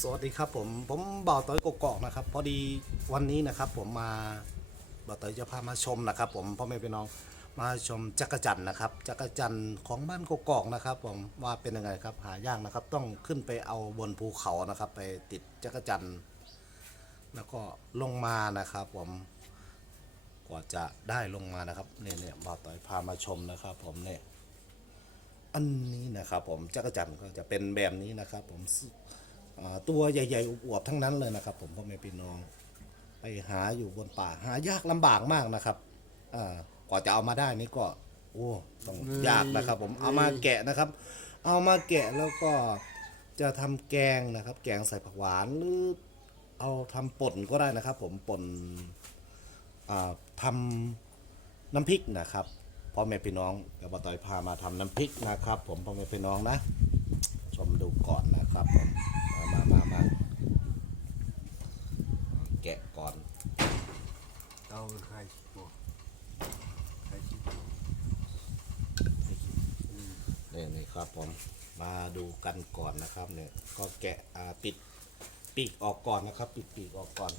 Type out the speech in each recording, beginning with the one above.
สวัสดีครับผมผมบ่าวเตยกกอกนะครับ พอดีวันนี้นะครับผมมาบ่าวเตยจะพามาชมนะครับ ผมพ่อแม่พี่น้องมาชมจักรจันนะครับจักรจันของบ้านกกอกนะครับ ผมว่าเป็นยังไงครับหายากนะครับ ต้องขึ้นไปเอาบนภูเขานะครับ ไปติดจักรจันแล้วก็ลงมานะครับ ผมกว่าจะได้ลงมานะครับเนี่ยเนี่ยบ่าวเตยพามาชมนะครับ ผมเนี่ยอันนี้นะครับ ผมจักรจันก็จะเป็นแบบนี้นะครับ ผม ตัวใหญ่ๆอวบๆทั้งนั้นเลยนะครับ ผมพ่อแม่พี่น้อง ไปหาอยู่บนป่าหายากลำบากมากนะครับอ่ากว่าจะเอามาได้นี่ก็ โอ้ต้องยากนะครับ ผมเอามาแกะนะครับ เอามาแกะแล้วก็จะทำแกงนะครับ แกงใส่ผักหวานหรือเอาทำป่นก็ได้นะครับ ผมป่นอ่าทำน้ำพริกนะครับพ่อแม่พี่น้องเดี๋ยวบอต่อยพามาทำน้ำพริกนะครับ ผมพ่อแม่พี่น้องนะ ชมดูก่อนนะครับผมมามามามาแกะก่อน เอาใครชิบใครชิบนี่นี่ครับผมมาดูกันก่อนนะครับเนี่ยก็แกะอ่าปิดปีกออกก่อนนะครับ ปิดปีกออกก่อน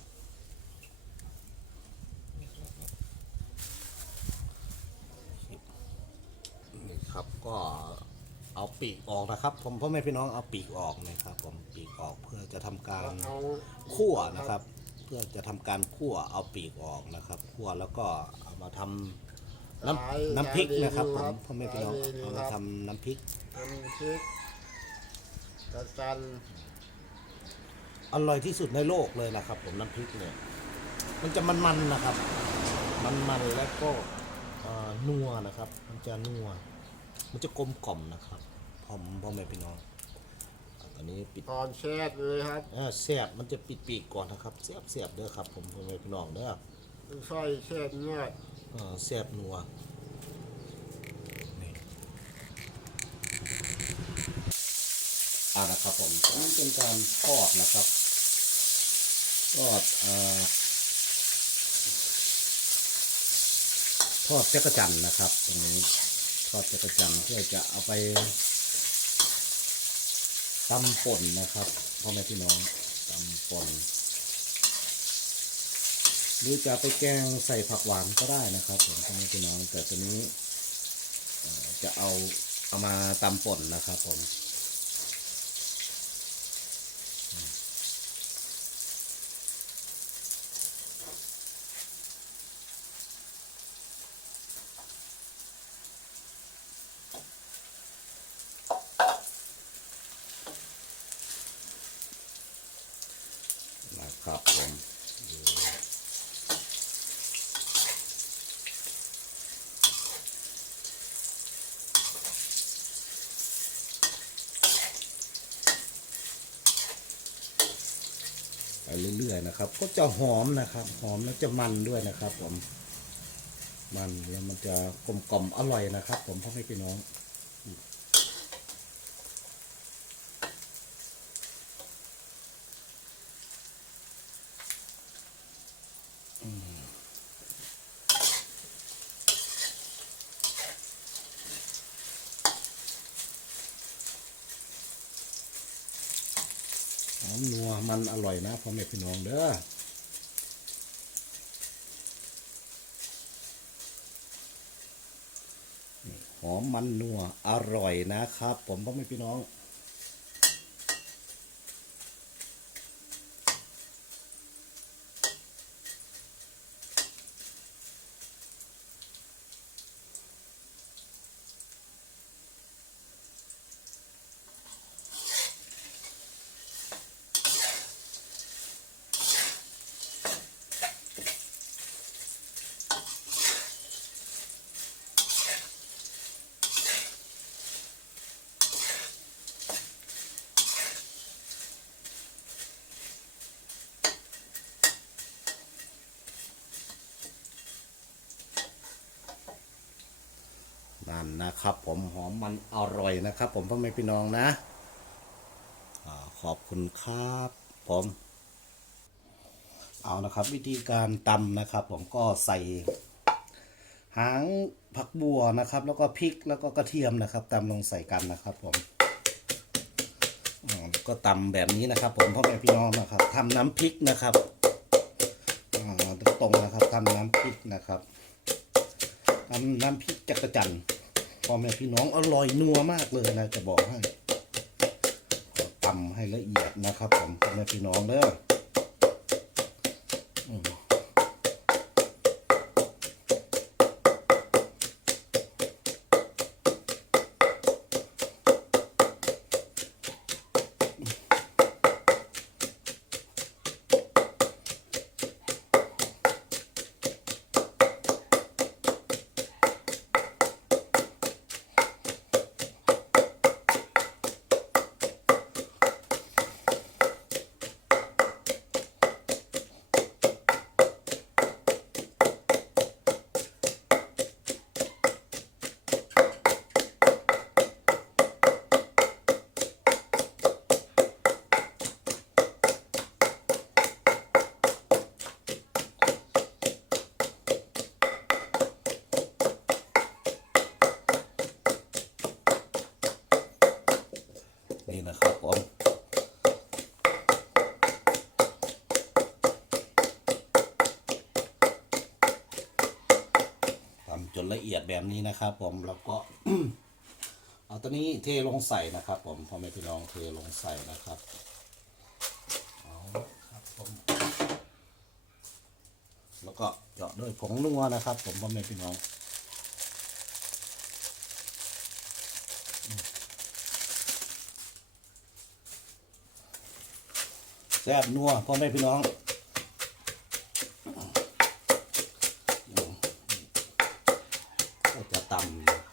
นี่ครับก็เอาปีกออกนะครับ ผมพ่อแม่พี่น้องเอาปีกออกนะครับ ผมปีกออกเพื่อจะทำการเอาคั่วนะครับ เพื่อจะทำการคั่วเอาปีกออกนะครับคั่วแล้วก็เอามาทำน้ำน้ำพริกนะครับผมพ่อแม่พี่น้องเอามาทำน้ำพริก น้ำพริกกระจันอร่อยที่สุดในโลกเลยนะครับ ผมน้ำพริกเนี่ย มันจะมันๆนะครับ มันๆแล้วก็เอ่อนัวนะครับ มันจะนัว มันจะกลมกล่อมนะครับผมพ่อแม่พี่น้อง อะตอนนี้ปิดตอนแช่เลยครับอ่าแซ่บมันจะปิดปีกก่อนนะครับแซ่บแซ่บเด้อครับ ผมพ่อแม่พี่น้องเด้อสร้อยแช่เนื้ออ่าแซ่บนัวนี่อ่านะครับผมนี่เป็นการทอดนะครับทอดอ่าทอดจักรจันทร์นะครับตรงนี้ทอดจักรจันทร์เพื่อจะเอาไป ตำป่นนะครับพ่อแม่พี่น้องตำป่นหรือจะไปแกงใส่ผักหวานก็ได้นะครับผมพ่อแม่พี่น้องแต่ตัวนี้จะเอาเอามาตำป่นนะครับผม ครับผมไปเรื่อยๆนะครับ ก็จะหอมนะครับ หอมแล้วจะมันด้วยนะครับ ผม มันแล้วมันจะกลมกล่อมอร่อยนะครับ ผมพ่อแม่พี่น้อง อมนัวมันอร่อยนะพ่อแม่พี่น้องเด้อหอมมันนัวอร่อยนะครับ ผมพ่อแม่พี่น้อง นั่นนะครับ ผมหอมมันอร่อยนะครับ ผมพ่อแม่พี่น้องนะอขอบคุณครับผมเอานะครับ วิธีการตำนะครับ ผมก็ใส่หางผักบัวนะครับ แล้วก็พริกแล้วก็กระเทียมนะครับตำลงใส่กันนะครับ ผมก็ตำแบบนี้นะครับ ผมพ่อแม่พี่น้องนะครับทำน้ำพริกนะครับตรงนะครับทำน้ำพริกนะครับทำน้ำพริกจักรจันทร์ พ่อแม่พี่น้องอร่อยนัวมากเลยนะจะบอกให้ขอตำให้ละเอียดนะครับผมพ่อแม่พี่น้องเด้อ นี่นะครับผมทำจนละเอียดแบบนี้นะครับ ผมแล้วก็เอาตัวนี้เทลงใส่นะครับ ผมพ่อแม่พี่น้องเทลงใส่นะครับเอาครับผมแล้วก็เจาะด้วยผงนัวนะครับ ผมพ่อแม่พี่น้อง ซ่บนัวพ่อแม่พี่น้องก็จะตำ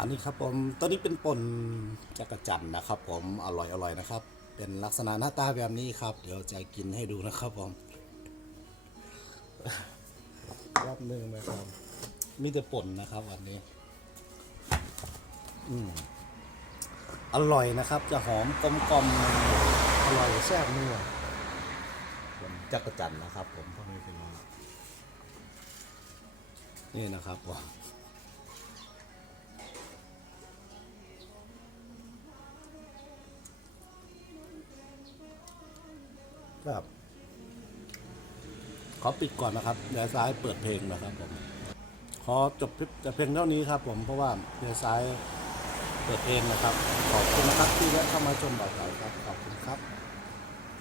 อันนี้ครับผมตัวนี้เป็นป่นจักรจันนะครับ ผมอร่อยอร่อยนะครับ เป็นลักษณะหน้าตาแบบนี้ครับ เดี๋ยวจะกินให้ดูนะครับผมรอบหนึ่งนะครับ มีแต่ป่นนะครับวันนี้ อืมอร่อยนะครับ จะหอมกลมกลมอร่อยแซ่บนัวผมจักรจันนะครับ ผมพ่อแม่พี่น้องนี่นะครับผม ครับขอปิดก่อนนะครับเดี๋ยวซ้ายเปิดเพลงนะครับผมขอจบแต่เพลงเท่านี้ครับ ผมเพราะว่าเดี๋ยวซ้ายเปิดเพลงนะครับ ขอบคุณนะครับที่แวะเข้ามาชมบ่อยๆครับขอบคุณครับ